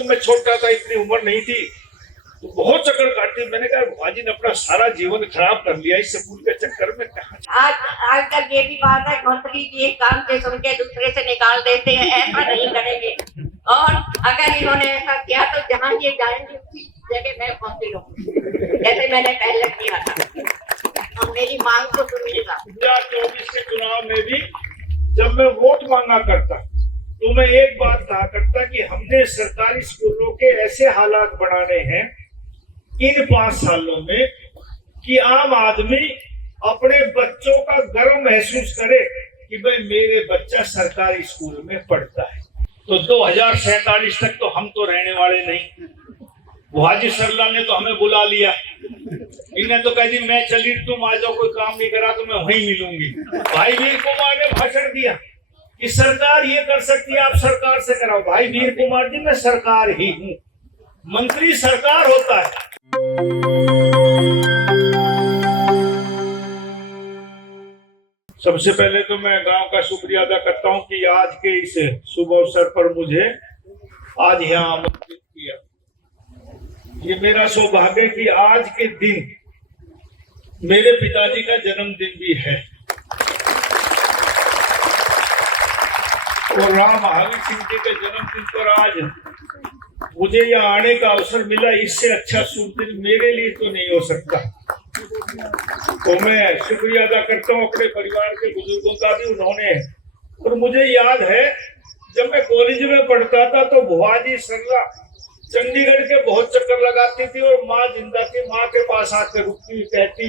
क्योंकि मैं छोटा था, इतनी उम्र नहीं थी, तो बहुत चक्कर काटती। मैंने कहा भाजी ने अपना सारा जीवन खराब कर लिया इस स्कूल के चक्कर में। आजकल ये भी बात है, मंत्री जी एक काम के सुन के दूसरे से निकाल देते हैं, ऐसा नहीं करेंगे। और अगर इन्होंने ऐसा किया तो जहाँ ये जाएंगे उसी जगह मैं पहुंची रहूंगी, जैसे मैंने पहले किया था। और मेरी मांग को सुनिएगा। 2024 के चुनाव में भी जब मैं वोट मांगा करता तो मैं एक बात कहा करता कि हमने सरकारी स्कूलों के ऐसे हालात बनाने हैं इन 5 सालों में कि आम आदमी अपने बच्चों का गर्व महसूस करे कि भाई मेरे बच्चा सरकारी स्कूल में पढ़ता है। तो 2047 तक तो हम तो रहने वाले नहीं। बुहाजी सरलाल ने तो हमें बुला लिया, इन्हें तो कह दी मैं चली, तुम आ जाओ, कोई काम नहीं करा तो मैं वहीं मिलूंगी। भाई वीर कुमार ने भाषण दिया कि सरकार ये कर सकती है, आप सरकार से कराओ। भाई वीर कुमार जी, मैं सरकार ही हूँ, मंत्री सरकार होता है। सबसे पहले तो मैं गांव का शुक्रिया अदा करता हूं कि आज के इस शुभ अवसर पर मुझे आज यहाँ आमंत्रित किया। ये मेरा सौभाग्य कि आज के दिन मेरे पिताजी का जन्मदिन भी है और राम महावीर सिंह जी के जन्मदिन पर आज मुझे यहाँ आने का अवसर मिला। इससे अच्छा शुभ दिन मेरे लिए तो नहीं हो सकता। तो मैं शुक्रिया अदा करता हूँ अपने परिवार के बुजुर्गों का भी। उन्होंने, और मुझे याद है जब मैं कॉलेज में पढ़ता था तो बुहाजी सरला चंडीगढ़ के बहुत चक्कर लगाती थी और माँ जिंदा थी, माँ के पास आकर रुकती, कहती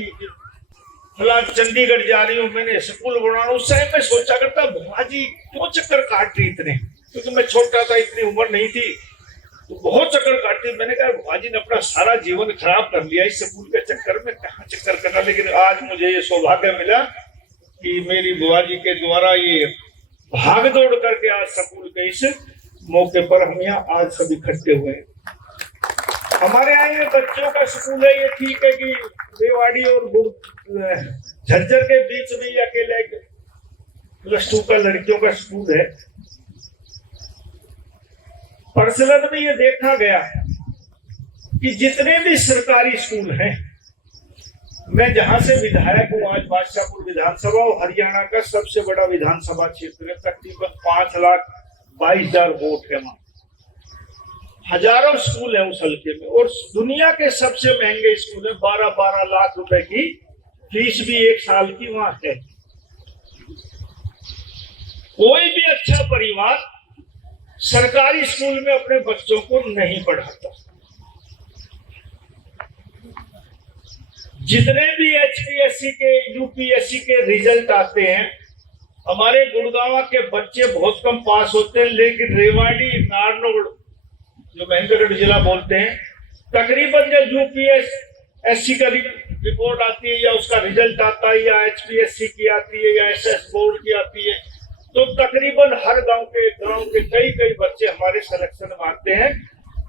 फला चंडीगढ़ जा रही हूँ, मैंने स्कूल बनाना। उस टाइम में सोचा करता बुहाजी क्यों चक्कर काट रही इतने, क्योंकि मैं छोटा था, इतनी उम्र नहीं थी, तो बहुत चक्कर काटती। मैंने कहा बुहाजी ने अपना सारा जीवन खराब कर लिया इस स्कूल के चक्कर में, कहाँ चक्कर करना। लेकिन आज मुझे ये सौभाग्य मिला कि मेरी बुहाजी के द्वारा ये भाग दौड़ करके आज स्कूल के इस मौके पर हम यहाँ आज सब इकट्ठे हुए। हमारे यहाँ ये बच्चों का स्कूल है, ये ठीक है कि रेवाड़ी और झज्जर के बीच में ये अकेले +2 का लड़कियों का स्कूल है। पर्सनल में ये देखा गया कि जितने भी सरकारी स्कूल हैं, मैं जहां से विधायक हूँ, आज बादशाहपुर विधानसभा और हरियाणा का सबसे बड़ा विधानसभा क्षेत्र है, तकरीबन 5,22,000 वोट है वहां, हजारों स्कूल है उस हल्के में। और दुनिया के सबसे महंगे स्कूल है, 12-12 लाख रुपए की फीस भी एक साल की वहां है। कोई भी अच्छा परिवार सरकारी स्कूल में अपने बच्चों को नहीं पढ़ाता। जितने भी HPSC के, UPSC के रिजल्ट आते हैं, हमारे गुड़गांव के बच्चे बहुत कम पास होते हैं, लेकिन रेवाड़ी, नारनौल जो महेंद्रगढ़ जिला बोलते हैं, तकरीबन जब UPSC का रिपोर्ट आती है या उसका रिजल्ट आता है या HPSC की आती है या SS बोर्ड की आती है, तो तकरीबन हर गांव के कई बच्चे हमारे सिलेक्शन में आते हैं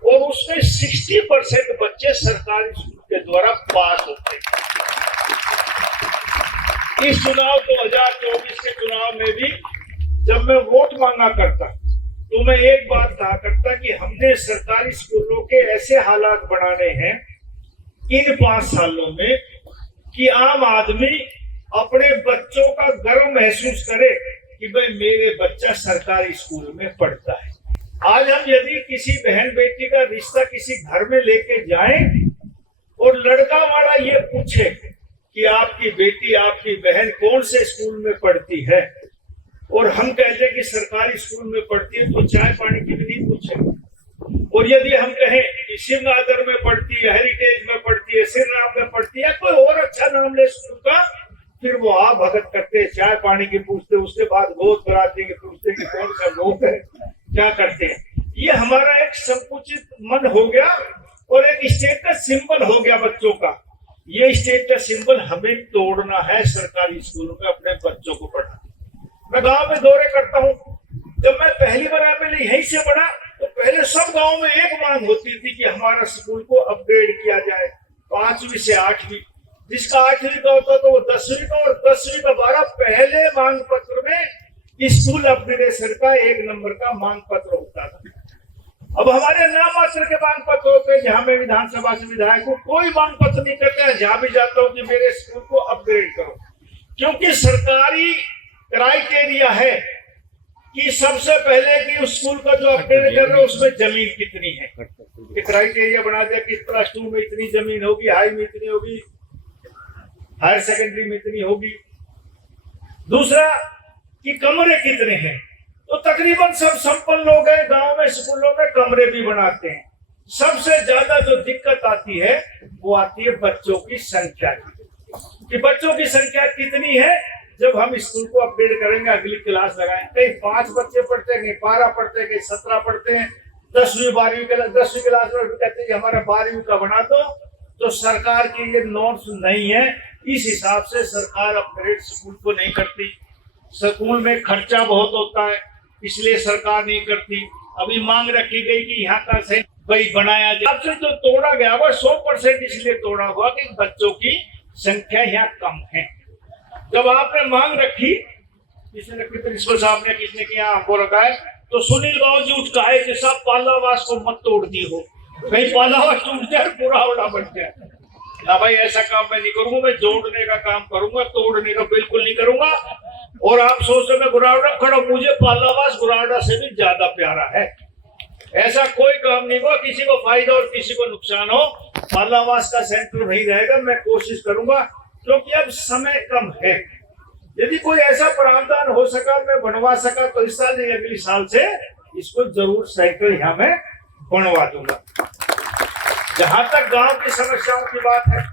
और उसमें 60% बच्चे सरकारी स्कूल के द्वारा पास होते हैं। इस चुनाव 2024 के चुनाव में भी जब मैं वोट मांगा करता तो मैं एक बात कहा करता कि हमने सरकारी स्कूलों के ऐसे हालात बनाने हैं इन 5 सालों में कि आम आदमी अपने बच्चों का गर्व महसूस करे कि भाई मेरे बच्चा सरकारी स्कूल में पढ़ता है। आज हम यदि किसी बहन बेटी का रिश्ता किसी घर में लेके जाएं और लड़का वाला ये पूछे कि आपकी बेटी, आपकी बहन कौन से स्कूल में पढ़ती है, और हम कहते हैं कि सरकारी स्कूल में पढ़ती है, तो चाय पानी की भी नहीं पूछे। और यदि हम कहें कि शिवनागर में पढ़ती है, हेरिटेज में पढ़ती है, सिरराम में पढ़ती है, कोई और अच्छा नाम ले स्कूल का, फिर वो आ भगत करते, चाय पानी की पूछते, उसके बाद गोद बराती के पूछते कि कौन सा गोद है, क्या करते हैं। ये हमारा एक संकुचित मन हो गया और एक स्टेटस सिंबल हो गया बच्चों का। ये स्टेटस सिंबल हमें तोड़ना है, सरकारी स्कूलों में अपने बच्चों को पढ़ाना। मैं गांव में दौरे करता हूँ, जब मैं पहली बार MLA यहीं से पढ़ा तो पहले सब गाँव में एक मांग होती थी कि हमारा स्कूल को अपग्रेड किया जाए 5वीं से 8वीं। जिसका 8वीं का होता तो वो 10वीं का, और 10वीं का 12 पहले मांग पत्र में स्कूल अपग्रेडेशन का 1 नंबर का मांग पत्र होता था। अब हमारे नाम मात्र के मांग पत्र होते हैं, जहां मैं विधानसभा से विधायक हूँ कोई मांग पत्र नहीं करते हैं। जहां भी जाता हूँ कि मेरे स्कूल को अपग्रेड करो, क्योंकि सरकारी क्राइटेरिया है कि सबसे पहले कि उस स्कूल का जो अपग्रेड कर रहे हो उसमें जमीन कितनी है। ये क्राइटेरिया बना दिया कि +2 में इतनी जमीन होगी, हाई में इतनी होगी, हायर सेकेंडरी में इतनी होगी। दूसरा कि कमरे कितने हैं, तो तकरीबन सब संपन्न लोग हैं, गांव में स्कूलों में कमरे भी बनाते हैं। सबसे ज्यादा जो दिक्कत आती है वो आती है बच्चों की संख्या की, कि बच्चों की संख्या कितनी है। जब हम स्कूल को अपग्रेड करेंगे, अगली क्लास लगाएंगे, कहीं 5 बच्चे पढ़ते हैं, कहीं 12 पढ़ते हैं, कहीं 17 पढ़ते हैं, 10वीं 12वीं क्लास 10वीं क्लास में कहते हैं कि हमारा 12वीं का बना दो, तो सरकार की ये नॉर्म्स नहीं है। इस हिसाब से सरकार अपग्रेड स्कूल को नहीं करती। स्कूल में खर्चा बहुत होता है, इसलिए सरकार नहीं करती। अभी मांग रखी गई कि यहाँ का से भाई बनाया जाए। आपसे जो तोड़ा गया वो 100% इसलिए तोड़ा हुआ कि बच्चों की संख्या यहाँ कम है। जब आपने मांग रखी, किसी ने प्रिंसिपल साहब ने किसने किया हमको रखा है, तो सुनील बाबू जी उठ कहे कि सब पालावास को मत तोड़ दी हो, कहीं पालावास टूट जाए, पूरा उड़ा बन जाए। ना भाई, ऐसा काम मैं नहीं करूंगा, मैं जोड़ने का काम करूंगा, तोड़ने का बिल्कुल नहीं करूंगा। और आप सोचो मैं गुरावड़ा खड़ा, मुझे पालावास गुरावड़ा से भी ज्यादा प्यारा है। ऐसा कोई काम नहीं हुआ किसी को फायदा और किसी को नुकसान हो। पालावास का सेंटर नहीं रहेगा, मैं कोशिश करूंगा, क्योंकि अब समय कम है। यदि कोई ऐसा प्रावधान हो सका, मैं बनवा सका, तो इस साल नहीं अगली साल से इसको जरूर सेंटर यहाँ मैं बनवा दूंगा। जहां तक गांव की समस्याओं की बात है,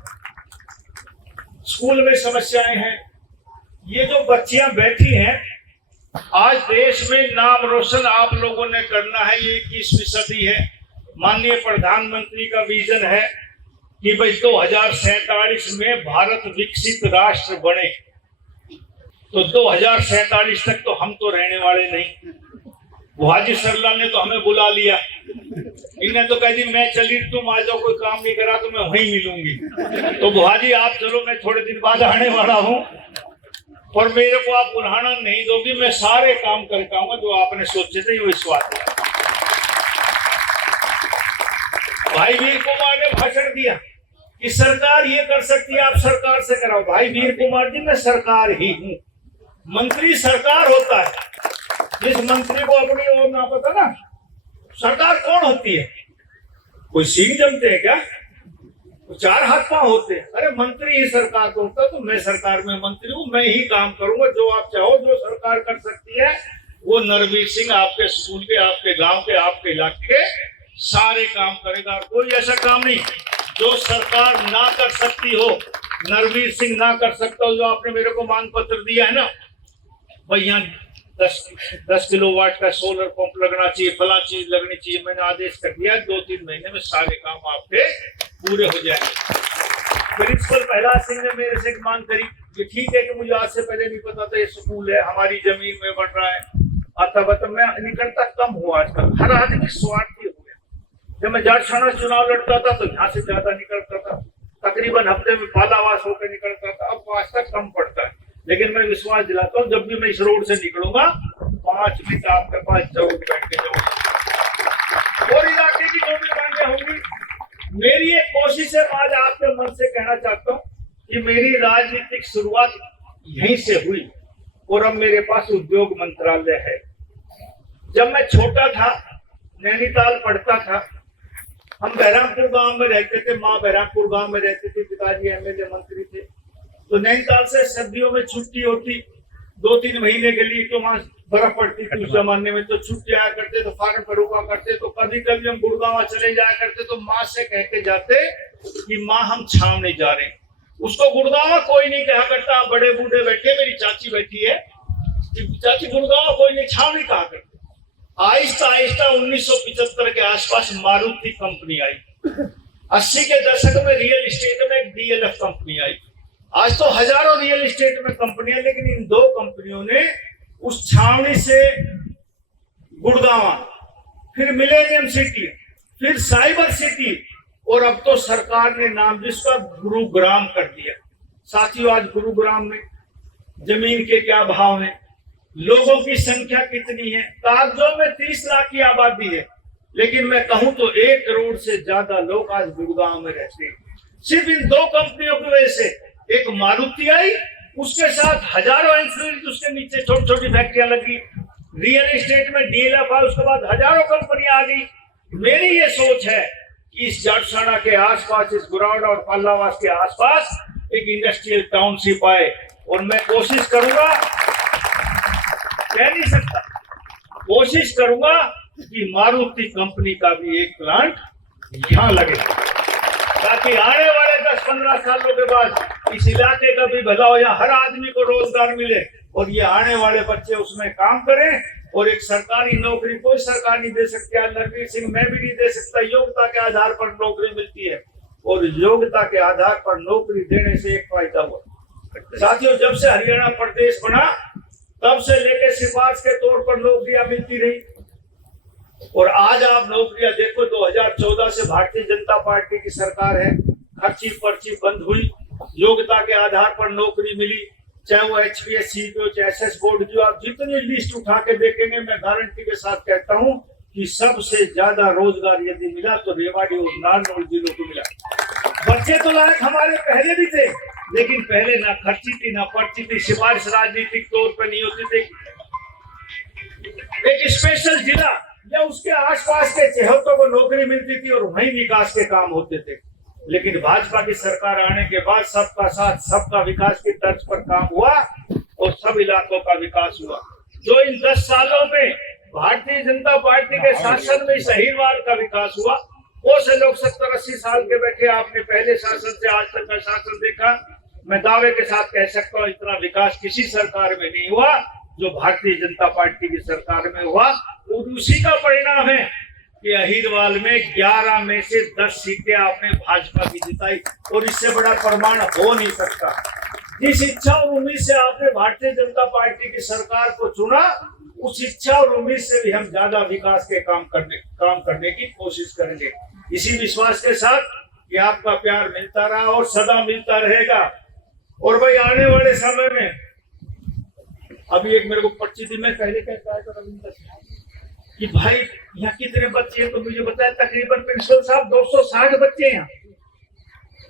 स्कूल में समस्याएं हैं। ये जो बच्चियां बैठी हैं, आज देश में नाम रोशन आप लोगों ने करना है। ये 21वीं सदी है। माननीय प्रधानमंत्री का विजन है कि भाई 2047 में भारत विकसित राष्ट्र बने। तो 2047 तक तो हम तो रहने वाले नहीं। बुहाजी सरला ने तो हमें बुला लिया, इन्हें तो कह दी मैं चली, तुम आ जाओ, कोई काम नहीं करा तो मैं वहीं मिलूंगी। तो बुहाजी आप चलो, मैं थोड़े दिन बाद आने वाला हूँ, और मेरे को आप उल्हाना नहीं दोगी, मैं सारे काम करके आऊंगा जो आपने सोचे थे। विश्वास है। भाई वीर कुमार ने भाषण दिया कि सरकार ये कर सकती है, आप सरकार से कराओ। भाई वीर कुमार जी, मैं सरकार ही हूँ। मंत्री सरकार होता है, जिस मंत्री को अपनी ओर ना पता ना, सरकार कौन होती है? कोई सींग जमते हैं क्या? 4 हाथ पांव होते हैं? अरे मंत्री ही सरकार को होता है। तो मैं सरकार में मंत्री हूँ, मैं ही काम करूंगा। जो आप चाहो, जो सरकार कर सकती है वो नरवीर सिंह आपके स्कूल के, आपके गांव के, आपके इलाके के सारे काम करेगा। कोई ऐसा काम नहीं जो सरकार ना कर सकती हो, नरवीर सिंह ना कर सकता हो। जो आपने मेरे को मांग पत्र दिया है ना, भाई यहाँ 10 किलोवाट का सोलर पंप लगना चाहिए, फला चीज लगनी चाहिए, मैंने आदेश कर दिया। 2-3 महीने में सारे काम आपके पूरे हो जाएंगे। प्रिंसिपल प्रहलाद सिंह ने मेरे से एक मांग करी कि ठीक है कि मुझे आज से पहले नहीं पता था ये स्कूल है, हमारी जमीन में बन रहा है, आता बता मैं निकलता कम हुआ। आजकल हर आदमी स्वार्थी हो गया। जब मैं जाटछाना चुनाव लड़ता था तो यहाँ से ज्यादा निकलता था, तकरीबन हफ्ते में पालावास होकर निकलता था। अब 5 तक कम पड़ता है, लेकिन मैं विश्वास दिलाता हूँ जब भी मैं इस रोड से निकलूंगा 5 मिनट आपके पास जरूर बैठ के जाऊंगा। और इलाके की जो भी मांगे होंगी, मेरी एक कोशिश है। आज आपके मन से कहना चाहता हूँ कि मेरी राजनीतिक शुरुआत यहीं से हुई और अब मेरे पास उद्योग मंत्रालय है। जब मैं छोटा था, नैनीताल पढ़ता था, हम बहरामपुर गांव में रहते थे, माँ बहरामपुर गांव में रहती थी, पिताजी एमएलए मंत्री थे। तो नैनीताल से सर्दियों में छुट्टी होती 2-3 महीने के लिए, तो वहां बर्फ पड़ती थी उस जमाने में, तो छुट्टी आया करते, तो फार्म पर रुका करते। तो कभी कभी हम गुड़गांव चले जाया करते, तो माँ से कह के जाते कि माँ हम छावनी जा रहे हैं। उसको गुड़गांव कोई नहीं कहा करता। बड़े बूढ़े बैठे, मेरी चाची बैठी है, चाची गुड़गांव कोई नहीं, छावनी कहा करते। आहिस्ता आहिस्ता 1975 के आसपास मारुति कंपनी आई। 80 के दशक में रियल एस्टेट में एक DLF कंपनी आई। आज तो हजारों रियल एस्टेट में कंपनियां, लेकिन इन 2 कंपनियों ने उस छावनी से गुड़गांव, फिर मिलेनियम सिटी, फिर साइबर सिटी, और अब तो सरकार ने नाम जिसका गुरुग्राम कर दिया। साथियों, आज गुरुग्राम में जमीन के क्या भाव हैं, लोगों की संख्या कितनी है। कागजों में 30 लाख की आबादी है, लेकिन मैं कहूं तो 1 करोड़ से ज्यादा लोग आज गुड़गांव में रहते हैं, सिर्फ इन 2 कंपनियों की वजह से। एक मारुति आई, उसके साथ हजारों एंसिलरीज, उसके नीचे छोटी छोटी फैक्ट्रियां लगी। रियल एस्टेट में डीएलएफ आई, उसके बाद हजारों कंपनियां आ गई। मेरी ये सोच है कि इस जाटसाना के आसपास, इस गुरावड़ा और पाल्लावास के आसपास एक इंडस्ट्रियल टाउनशिप आए, और मैं कोशिश करूंगा, कह नहीं सकता, कोशिश करूंगा कि मारुति कंपनी का भी एक प्लांट यहाँ लगे, ताकि आने वाले 10-15 सालों के बाद इस इलाके का भी भला हो, या हर आदमी को रोजगार मिले, और ये आने वाले बच्चे उसमें काम करें। और एक सरकारी नौकरी कोई सरकार नहीं दे सकती, नरवीर सिंह मैं भी नहीं दे सकता। योग्यता के आधार पर नौकरी मिलती है, और योग्यता के आधार पर नौकरी देने से एक फायदा हुआ साथियों, जब से हरियाणा प्रदेश बना तब से लेकर सिफारिश के तौर पर नौकरियां मिलती रही, और आज आप नौकरियां देखो। 2014 से भारतीय जनता पार्टी की सरकार है, खर्ची पर्ची बंद हुई, योग्यता के आधार पर नौकरी मिली, चाहे वो HPS CPO चाहे SS बोर्ड की, आप जितनी लिस्ट उठा के देखेंगे, मैं गारंटी के साथ कहता हूं कि सबसे ज्यादा रोजगार यदि मिला तो रेवाड़ी और नारनौल जिलों को मिला। बच्चे तो लायक हमारे पहले भी थे, लेकिन पहले ना खर्ची थी, ना पर्ची थी, सिफारिश राजनीतिक तौर पर नहीं होती थी। एक स्पेशल जिला या उसके आसपास के चहेतों को नौकरी मिलती थी, और वहीं विकास के काम होते थे। लेकिन भाजपा की सरकार आने के बाद सबका साथ सबका विकास की तर्ज पर काम हुआ, और सब इलाकों का विकास हुआ। जो इन 10 सालों में भारतीय जनता पार्टी के शासन में सहीवाल का विकास हुआ, वो से लोग 70-80 साल के बैठे, आपने पहले शासन से आज तक का शासन देखा। मैं दावे के साथ कह सकता हूँ इतना विकास किसी सरकार में नहीं हुआ जो भारतीय जनता पार्टी की सरकार में हुआ। और उसी का परिणाम है कि अहिरवाल में 11 में से 10 सीटें आपने भाजपा की जिताई, और इससे बड़ा प्रमाण हो नहीं सकता। जिस इच्छा और उम्मीद से आपने भारतीय जनता पार्टी की सरकार को चुना, उस इच्छा और उम्मीद से भी हम ज्यादा विकास के काम करने की कोशिश करेंगे, इसी विश्वास के साथ कि आपका प्यार मिलता रहा और सदा मिलता रहेगा। और भाई आने वाले समय में, अभी एक मेरे को पर्ची दी, मैं पहले कहता है रविंद्र कि भाई यहाँ कितने बच्चे हैं, तो मुझे बताया तकरीबन प्रिंसिपल साहब 260 बच्चे हैं।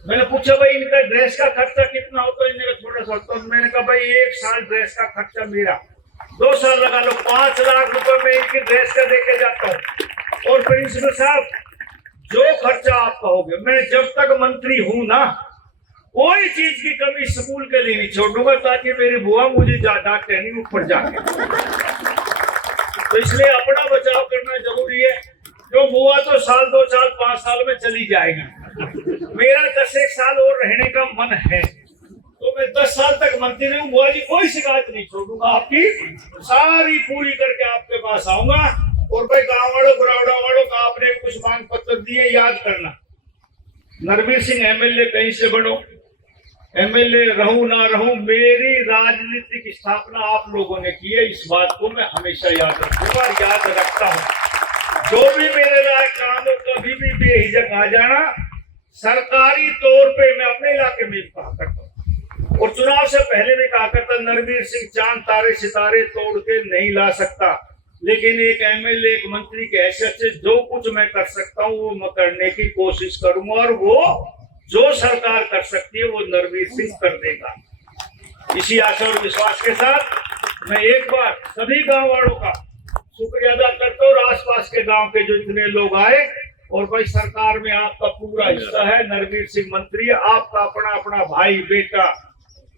मैंने पूछा भाई इनका ड्रेस का खर्चा कितना होता है, इनका थोड़ा सा, तो मैंने कहा भाई 1 साल ड्रेस का खर्चा मेरा, 2 साल लगा लो, 5 लाख रुपए में इनकी ड्रेस का देके जाता हूँ। और प्रिंसिपल साहब जो खर्चा आप कहोगे, मैं जब तक मंत्री हूं ना, कोई चीज की कमी स्कूल के लिए नहीं छोड़ूंगा, ताकि मेरी बुआ मुझे डांटे नहीं ऊपर जाके। तो इसलिए अपना बचाव करना जरूरी है। जो बुआ तो साल 2 साल 5 साल में चली जाएगी, मेरा 10-1 साल और रहने का मन है, तो मैं 10 साल तक मंत्री रहूं। बुआ जी कोई शिकायत नहीं छोड़ूंगा, आपकी सारी पूरी करके आपके पास आऊंगा। और भाई गाँव वालों गुरावड़ा वालों का आपने कुछ मांग पत्र दिए, याद करना, नरवीर सिंह MLA कहीं से बनो, MLA रहूं ना रहूं, मेरी राजनीतिक स्थापना आप लोगों ने की है, इस बात को मैं हमेशा याद रखूंगा, याद रखता हूं। जो भी मेरे लायक काम हो, कभी भी बेहिचक आ जाना। सरकारी तौर पे मैं अपने इलाके में कहा करता हूँ, और चुनाव से पहले भी कहा करता, नरवीर सिंह चांद तारे सितारे तोड़ के नहीं ला सकता, लेकिन एक MLA एक मंत्री के हैसियत से जो कुछ मैं कर सकता हूँ वो मैं करने की कोशिश करूंगा, और वो जो सरकार कर सकती है वो नरवीर सिंह कर देगा। इसी आशा और विश्वास के साथ मैं एक बार सभी गांव वालों का शुक्रिया अदा करता हूँ, और आसपास के गांव के जो इतने लोग आए। और भाई सरकार में आपका पूरा हिस्सा है, नरवीर सिंह मंत्री है, आपका अपना भाई बेटा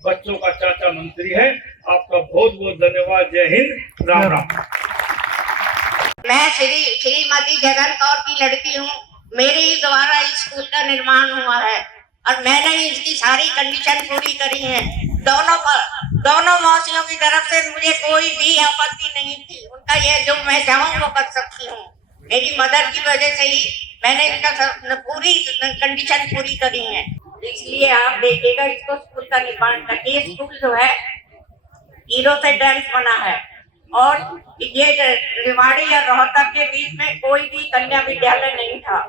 बच्चों का चाचा मंत्री है। आपका बहुत बहुत धन्यवाद। जय हिंद, राम राम। मैं श्रीमती जगन कौर की लड़की हूँ। मेरे ही द्वारा इस स्कूल का निर्माण हुआ है, और मैंने इसकी सारी कंडीशन पूरी करी है। दोनों मौसियों की तरफ से मुझे कोई भी आपत्ति नहीं थी। उनका ये जो मैं चाहूँ वो कर सकती हूँ। मेरी मदर की वजह से ही मैंने इनका पूरी कंडीशन पूरी करी है। इसलिए आप देखिएगा इसको स्कूल का निर्माण करके। ये स्कूल जो है 0 से 10 बना है, और ये रेवाड़ी या रोहतक के बीच में कोई भी कन्या विद्यालय नहीं था।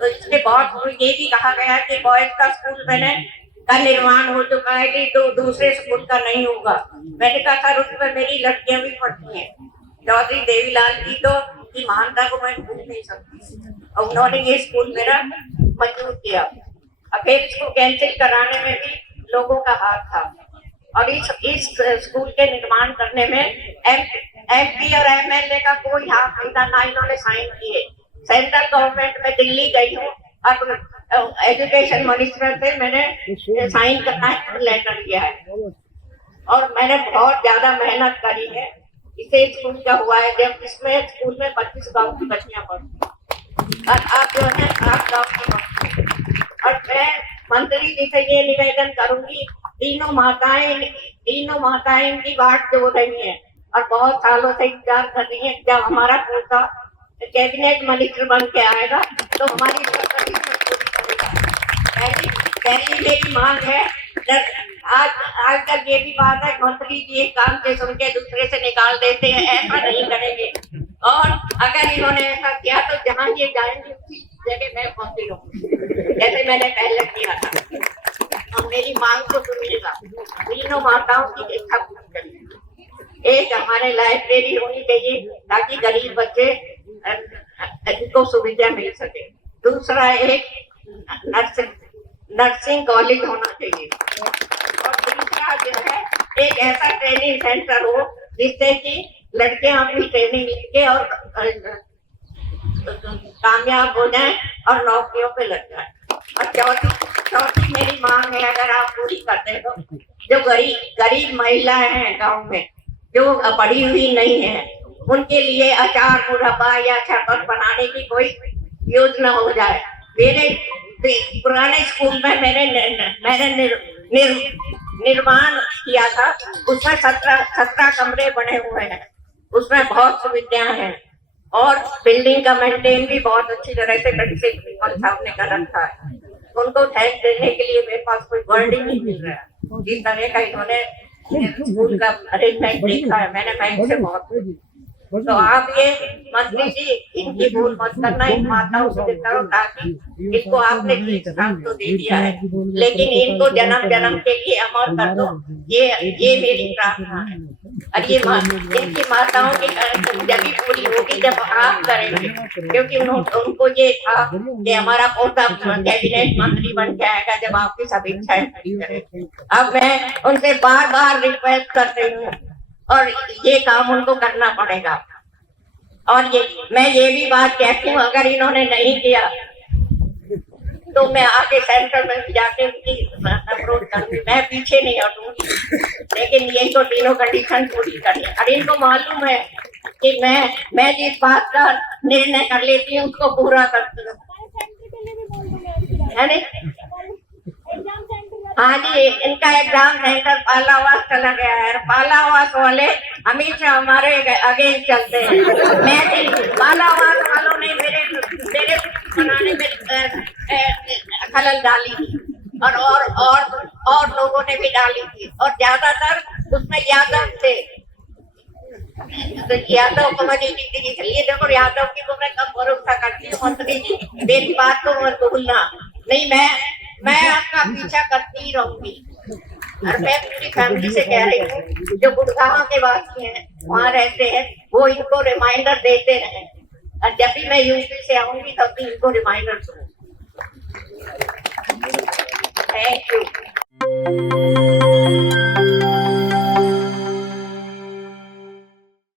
तो इसके बाद ये भी कहा गया है कि बॉयज का स्कूल का निर्माण हो चुका है, कि दूसरे स्कूल का नहीं होगा। मैंने कहा सर उसमें मेरी लड़कियां भी पढ़ती हैं। चौधरी देवीलाल की तो उनकी महानता को मैं भूल नहीं सकती। और उन्होंने ये स्कूल मेरा मंजूर किया। अब फिर इसको कैंसिल कराने में भी लोगों का हाथ था। और इस स्कूल के निर्माण करने में एमपी और एमएलए का कोई हाथ नहीं था, ना इन्होंने साइन किए। सेंट्रल गवर्नमेंट में दिल्ली गई हूँ, अब एजुकेशन मिनिस्टर से मैंने साइन करना है, लेटर किया है। और मैंने बहुत ज्यादा मेहनत करी है, इसे स्कूल का हुआ है। जब इसमें स्कूल में 25 गाँव की बच्चियां पढ़ती और आप जो है आप गाँव की पढ़ती। और मैं मंत्री जी से ये निवेदन करूंगी, तीनों माताएं इनकी बात जो रही हैं और बहुत सालों से इंतजार कर रही हैं। जब हमारा पोता कैबिनेट मिनिस्टर बन के आएगा तो हमारी पहली मेरी मांग है। आज तक ये भी बात है, मंत्री जी एक काम के सुन के दूसरे से निकाल देते हैं, ऐसा नहीं करेंगे। और अगर इन्होंने ऐसा किया तो जहाँ ये जाएंगे उसी जगह मैं पहुंची रहूंगी, जैसे मैंने पहले किया था। और मेरी मांग को सुनिएगा, तीनों माताओं की इच्छा पूरी करिए। एक हमारे लाइब्रेरी होनी चाहिए ताकि गरीब बच्चे को सुविधा मिल सके। दूसरा एक नर्सिंग कॉलेज होना चाहिए। और तीसरा जो है एक ऐसा ट्रेनिंग सेंटर हो जिससे कि लड़कियां अपनी ट्रेनिंग लेके और कामयाब हो जाएं और नौकरियों पे लग जाएं। और चौथी मेरी मांग है, अगर आप पूरी करते हो, जो गरीब महिलाएं हैं गांव में जो पढ़ी हुई नहीं है, उनके लिए अचार मुरब्बा या शरबत बनाने की कोई योजना हो जाए। मेरे पुराने स्कूल में मैंने निर्माण किया था, उसमें 17 कमरे बने हुए हैं, उसमें बहुत सुविधाएं हैं और बिल्डिंग का मेंटेन भी बहुत अच्छी तरह से प्रिंसिपल साहब ने कर रखा है। उनको थैंक देने के लिए मेरे पास कोई वर्ड ही नहीं मिल रहा है। जिस तरह का इन्होंने स्कूल का अरेंजमेंट देखा है, मैंने बैंक से बहुत। तो आप ये मंत्री जी इनकी भूल मत करना, इन माताओं से करो, ताकि इनको आपने तो दे दिया है लेकिन इनको जन्म जन्म के लिए अमर कर दो, ये मेरी प्रार्थना है। और ये इनकी माताओं की जब भी पूरी होगी जब आप करेंगे, क्योंकि उनको ये था कि हमारा पोता कैबिनेट मंत्री बन के आएगा जब आपकी सभी इच्छाएं पूरी करेंगे। अब मैं उनसे बार बार रिक्वेस्ट कर रही हूँ और ये काम उनको करना पड़ेगा। और मैं ये भी बात कहती हूँ, अगर इन्होंने नहीं किया तो मैं आके सेंटर में भी जाके उनकी अप्रोच करूंगी, मैं पीछे नहीं हटूंगी। लेकिन ये तो तीनों कंडीशन पूरी करनी। और इनको मालूम है कि मैं जिस बात का निर्णय कर लेती हूँ उसको पूरा करती हूँ, है नहीं? हाँ जी, इनका एग्जाम सेंटर पालावास चला गया है। पालावास वाले हमेशा हमारे अगेंस्ट चलते हैं। मैं पालावास वालों ने मेरे बनाने में खलल डाली थी और लोगों ने भी डाली थी और ज्यादातर उसमें यादव थे। तो यादव को मैं जीती जी चलिए, देखो यादव की तो मैं कब भरोसा करती हूँ। मंत्री जी मेरी बात को मत भूलना। नहीं, मैं आपका पीछा करती ही रहूंगी। और मैं पूरी फैमिली से कह रही हूँ जो गुड़गांव के वासी हैं, वहाँ रहते हैं, वो इनको रिमाइंडर देते रहे। और जब भी मैं यूपी से आऊंगी तब भी इनको रिमाइंडर दूँ। Thank you.